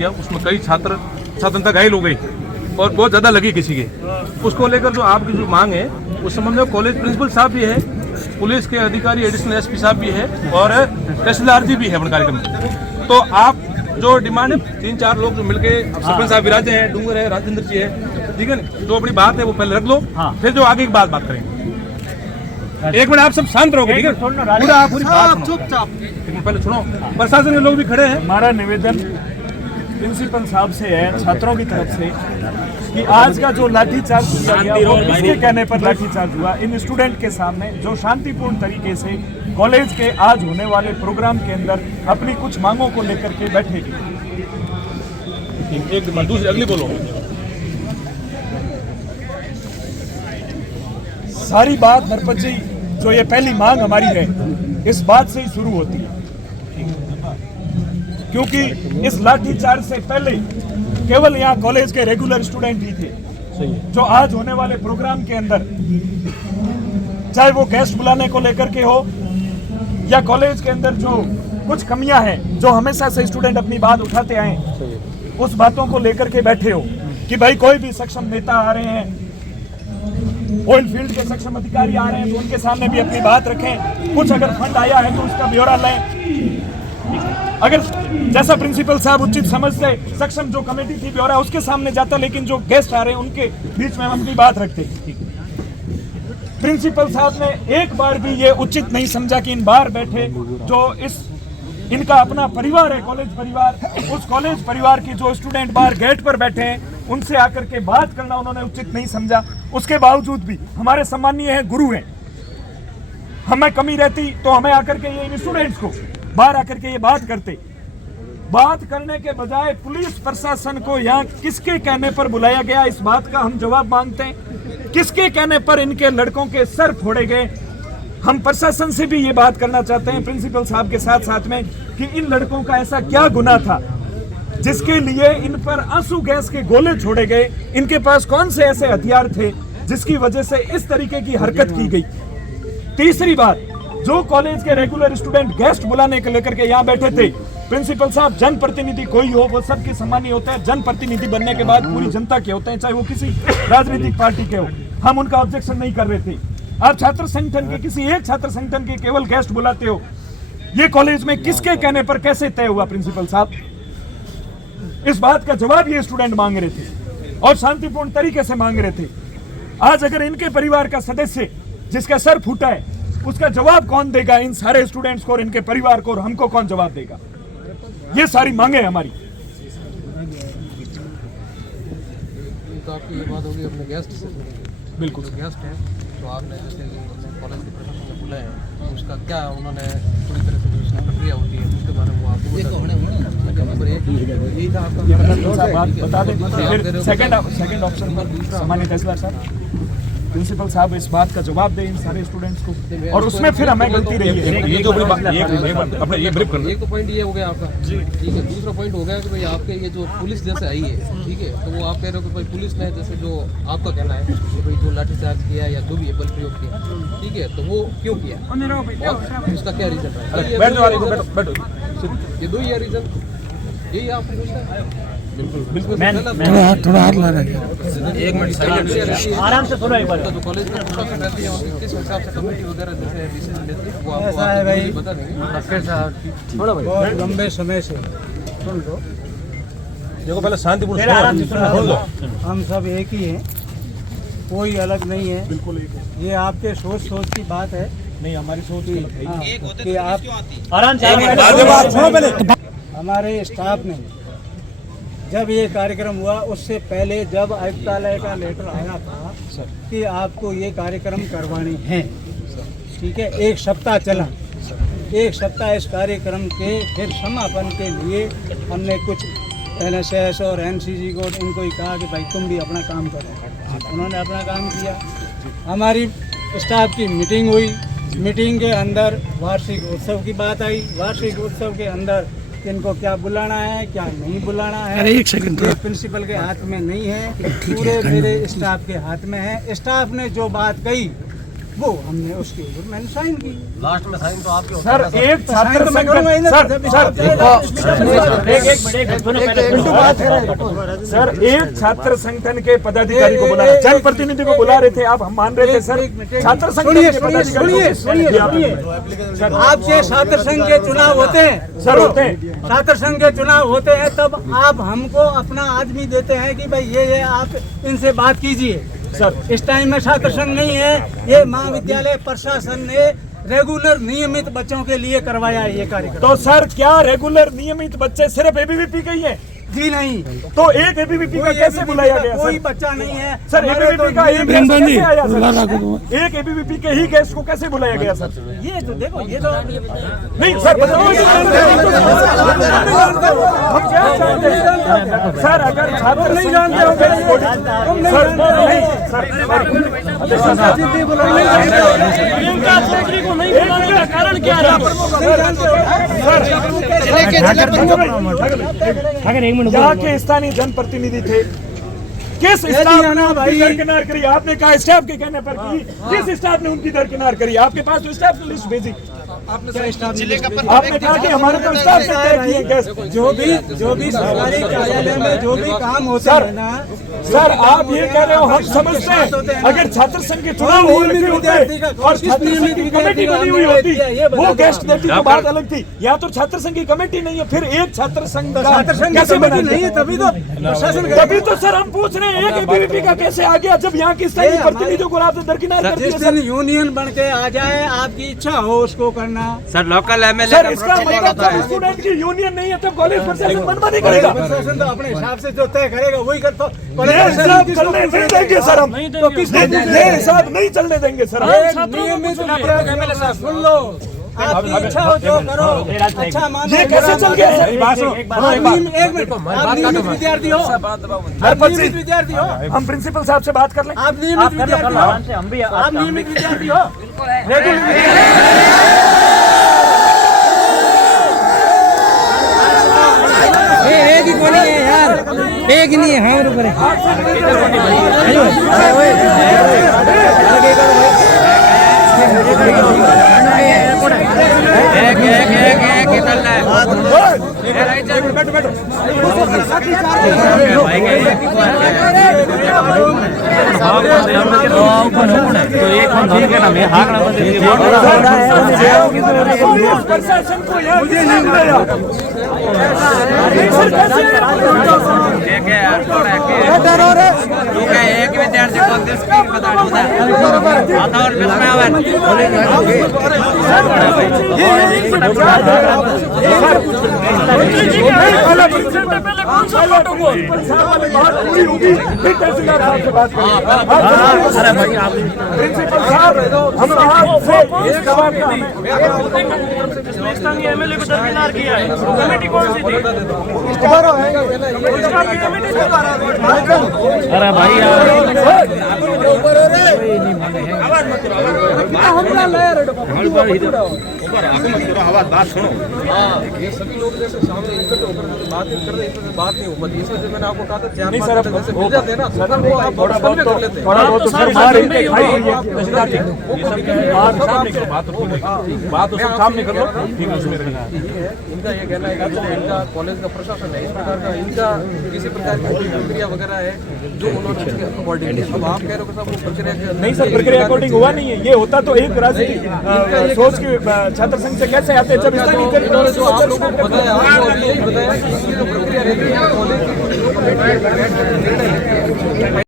किया, उसमें कई छात्र छात्रता घायल हो गई और बहुत ज़्यादा लगी किसी के। उसको लेकर जो आपकी जो मांग है उस संबंध में कॉलेज प्रिंसिपल साहब भी है, पुलिस के अधिकारी एडिशनल एसपी साहब भी है और तहसीलदार जी भी है अपने कार्यक्रम में। तो आप जो डिमांड है 3-4 लोग जो मिलके सरपंच साहब विराजे हैं, डूंगर है, राजेंद्र जी है, ठीक है ना, जो अपनी बात है वो पहले रख लो, फिर जो आगे की बात करेंगे। एक मिनट आप सब शांत रहोगे, ठीक है? पूरा आप पूरी बात चुपचाप पहले सुनो। प्रशासन के लोग भी खड़े हैं। हमारा निवेदन प्रिंसिपल साहब से है, छात्रों की तरफ से, कि आज का जो लाठीचार्ज किया गया वो किसके कहने पर लाठीचार्ज हुआ? इन स्टूडेंट के सामने जो शांतिपूर्ण तरीके से कॉलेज के आज होने वाले प्रोग्राम के अंदर अपनी कुछ मांगों को लेकर के बैठेगी। एक दूसरी अगली बोलो। सारी बात नरपत जी, जो ये पहली मांग हमारी है, इस बात से ही शुरू होती है, क्योंकि इस लाठीचार्ज से पहले केवल यहाँ कॉलेज के रेगुलर स्टूडेंट ही थे, जो आज होने वाले प्रोग्राम के अंदर, चाहे वो गेस्ट बुलाने को लेकर के हो या कॉलेज के अंदर जो कुछ कमियां हैं जो हमेशा से स्टूडेंट अपनी बात उठाते आए, उस बातों को लेकर के बैठे हो कि भाई कोई भी सक्षम नेता आ रहे हैं, ऑयल फील्ड के सक्षम अधिकारी आ रहे हैं, तो उनके सामने भी अपनी बात रखें। कुछ अगर फंड आया है तो उसका ब्यौरा लें। अगर जैसा प्रिंसिपल साहब उचित समझते, सक्षम जो कमेटी थी ब्यौरा उसके सामने जाता, लेकिन जो गेस्ट आ रहे हैं उनके बीच में हम अपनी बात रखते। प्रिंसिपल साहब ने एक बार भी ये उचित नहीं समझा कि इन बाहर बैठे जो इनका अपना परिवार है, कॉलेज परिवार, उस कॉलेज परिवार की जो स्टूडेंट बाहर गेट पर बैठे हैं उनसे आकर के बात करना उन्होंने उचित नहीं समझा। उसके बावजूद भी हमारे सम्मानीय हैं, गुरु हैं, हमें कमी रहती तो हमें आकर के ये इन स्टूडेंट्स को बाहर आकर के ये बात करते। बात करने के बजाय पुलिस प्रशासन को यहाँ किसके कहने पर बुलाया गया, इस बात का हम जवाब मांगते हैं। किसके कहने पर इनके लड़कों के सर फोड़े गए? हम प्रशासन से भी ये बात करना चाहते हैं, प्रिंसिपल साहब के साथ साथ में, कि इन लड़कों का ऐसा क्या गुनाह था जिसके लिए इन पर आंसू गैस के गोले छोड़े गए? इनके पास कौन से ऐसे हथियार थे जिसकी वजह से इस तरीके की हरकत की गई? तीसरी बात, जो कॉलेज के रेगुलर स्टूडेंट गेस्ट बुलाने को लेकर के यहाँ बैठे थे, प्रिंसिपल साहब जनप्रतिनिधि कोई हो वो सबके सम्मानीय होते हैं। जनप्रतिनिधि बनने के बाद पूरी जनता के होते हैं, चाहे वो किसी राजनीतिक पार्टी के हो। हम उनका ऑब्जेक्शन नहीं कर रहे थे। आप छात्र संगठन के किसी एक छात्र संगठन के केवल गेस्ट बुलाते हो, ये कॉलेज में किसके कहने पर कैसे तय हुआ? प्रिंसिपल साहब, इस बात का जवाब ये स्टूडेंट मांग रहे थे और शांतिपूर्ण तरीके से मांग रहे थे। आज अगर इनके परिवार का सदस्य जिसका सर फूटा है, उसका जवाब कौन देगा? इन सारे स्टूडेंट्स को और इनके परिवार को, और हमको कौन जवाब देगा? ये सारी मांगे हमारी। तो आपकी ये बात होगी अपने गेस्ट से। बिल्कुल गेस्ट है तो आपने जैसे कॉलेज के प्रशासन ने बुलाया है, उसका क्या उन्होंने पूरी तरह से जो प्रक्रिया होती है उसके बारे में वो आपको यही था आपका बता दें। सेकंड ऑप्शन पर सामान्य तहसीलदार साहब, प्रिंसिपल साहब इस बात का जवाब दें इन सारे स्टूडेंट्स को, और उसमें फिर हमें गलती रही है। ये जो अपने ये ब्रीफ कर, एक तो पॉइंट ये हो गया आपका, ठीक है। दूसरा पॉइंट हो गया कि भाई आपके ये जो पुलिस जैसे आई है, ठीक है, तो वो आप कह रहे हो कि भाई पुलिस ने जैसे जो आपका कहना है कि भाई जो लाठीचार्ज किया या जो भी है बल प्रयोग किया, ठीक है, तो वो क्यों किया, उसका क्या रीजन है? ये दो ही रीजन, यही आप पूछते हैं। बिल्कुल थोड़ा हाथ ला रहा है। एक मिनट आराम से सुनो एक बार। तो कॉलेज का प्रशासन रहती है किस हिसाब से कमेटी वगैरह जैसे डिसीजन लेती है वो आपको भाई बता देंगे। थोड़ा भाई बहुत लंबे समय से सुन लो, देखो पहले शांतिपूर्ण सुन लो। हम सब एक ही हैं, कोई अलग नहीं है। बिल्कुल एक है। ये आपके सोच की बात है, नहीं हमारी सोच कि आप आराम से। हमारे स्टाफ ने जब ये कार्यक्रम हुआ उससे पहले जब आयुक्तालय का लेटर आया था कि आपको ये कार्यक्रम करवाने हैं, ठीक है, एक सप्ताह चला। एक सप्ताह इस कार्यक्रम के फिर समापन के लिए हमने कुछ NSS और NCG को इनको ही कहा कि भाई तुम भी अपना काम करो। उन्होंने अपना काम किया। हमारी स्टाफ की मीटिंग हुई। मीटिंग के अंदर वार्षिक उत्सव की बात आई। वार्षिक उत्सव के अंदर इनको क्या बुलाना है क्या नहीं बुलाना है, एक सेकंड, ये प्रिंसिपल के हाथ में नहीं है, पूरे मेरे स्टाफ के हाथ में है। स्टाफ ने जो बात कही वो हमने उसके ऊपर मैंने साइन की। लास्ट में साइन तो आपके सर एक छात्र सर एक छात्र संगठन के पदाधिकारी को बुलाया, जनप्रतिनिधि को बुला रहे थे आप, हम मान रहे थे सर छात्र संगठन के पदाधिकारी। सुनिए आपके छात्र संघ के चुनाव होते हैं सर, होते हैं छात्र संघ के चुनाव होते हैं, तब आप हमको अपना आदमी देते हैं कि भाई ये आप इनसे बात कीजिए। सर इस टाइम में छात्र संघ नहीं है, ये महाविद्यालय प्रशासन ने रेगुलर नियमित बच्चों के लिए करवाया है ये कार्यक्रम। तो सर क्या रेगुलर नियमित बच्चे सिर्फ एबीवीपी के ही है? जी नहीं, तो एक एबीवीपी का कैसे बुलाया गया? कोई सर बच्चा नहीं है सर एबीवीपी का एक गेस्ट कैसे आया सर? एक एबीवीपी के ही गेस्ट को कैसे बुलाया गया सर? ये तो देखो, ये तो नहीं सर हम क्या चाहते हैं सर, अगर छात्र नहीं जानते होंगे सर नहीं सर कारण क्या है? यहाँ के स्थानीय जनप्रतिनिधि थे, किस स्टाफ ने उनकी दरकिनार करी? आपने कहा स्टाफ के कहने पर की, किस स्टाफ ने उनकी दरकिनार करी? आपके पास तो स्टाफ की लिस्ट भेजी, आपने कहा कि हमारे तो स्टाफ से तय किए गेस्ट। जो भी सरकारी कार्यालय में जो भी काम होता है ना सर, आप ये कह रहे हो, हम समझते हैं अगर छात्र संघ के चुनाव हो रहे होते और छात्र संघ की कमेटी बनी हुई होती, वो गेस्ट देती तो बात अलग थी। या तो छात्र संघ की कमेटी नहीं है, फिर एक छात्र संघ कैसे बना? नहीं है, तभी तो प्रशासन तभी तो सर हम पूछ रहे हैं एक एबीवीपी का कैसे आ गया, जब यहाँ की स्थानीय प्रतिनिधियों को आपने दरकिनार कर दिया? जिस दिन यूनियन बन के आ जाए, आपकी इच्छा हो उसको करना। सर लोकल एमएलए सर इसका मतलब जब स्टूडेंट की यूनियन नहीं है तब कॉलेज प्रशासन मनमानी करेगा? प्रशासन तो अपने हिसाब से जो तय करेगा वही करता। चलने नहीं देंगे सर हम, तो किस ये हिसाब नहीं चलने देंगे सर हम। सुन लो, आपकी इच्छा हो जो करो, अच्छा मानो। ये कैसे चल गया सर? एक मिनट, आप नियमित विद्यार्थी हो, आप नियमित विद्यार्थी हो, हम प्रिंसिपल साहब से बात कर लें। आप नियमित विद्यार्थी हो, आप नियमित विद्यार्थी हो। एक ही कोनी है यार, एक नहीं है हमारे ऊपर प्रशासन को एक विद्यार्थी को प्रिंसिपल साहब हम स्थानीय एमएलए को दरकिनार किया है, कमेटी कौन सी थी? अरे भाई बात सुनो। ये सभी लोग जैसे सामने इकट्ठे होकर बात कर रहे हैं, बात नहीं हो पाती। इस वजह से मैंने आपको कहा था चार नहीं पांच सर, जैसे मिल जाते हैं ना, तो वो आप थोड़ा समझ कर बहुत लेते हैं। तो सर बात बात उसको सामने कर लो, ठीक है उसमें रहना। इनका ये कहना है तो इनका कॉलेज का प्रशासन है, इस प्रकार का इनका किसी प्रकार की प्रक्रिया वगैरह है जो उन्होंने उसके अकॉर्डिंग। अब आप कह रहे हो सब प्रक्रिया नहीं सर, प्रक्रिया अकॉर्डिंग हुआ नहीं है। ये होता तो एक राजनीतिक सोच के छात्र संघ से कैसे आते जब इन्होंने जो आप लोगों को बताया, आपको अभी यही बताया कि इसकी जो प्रक्रिया रहती है कॉलेज की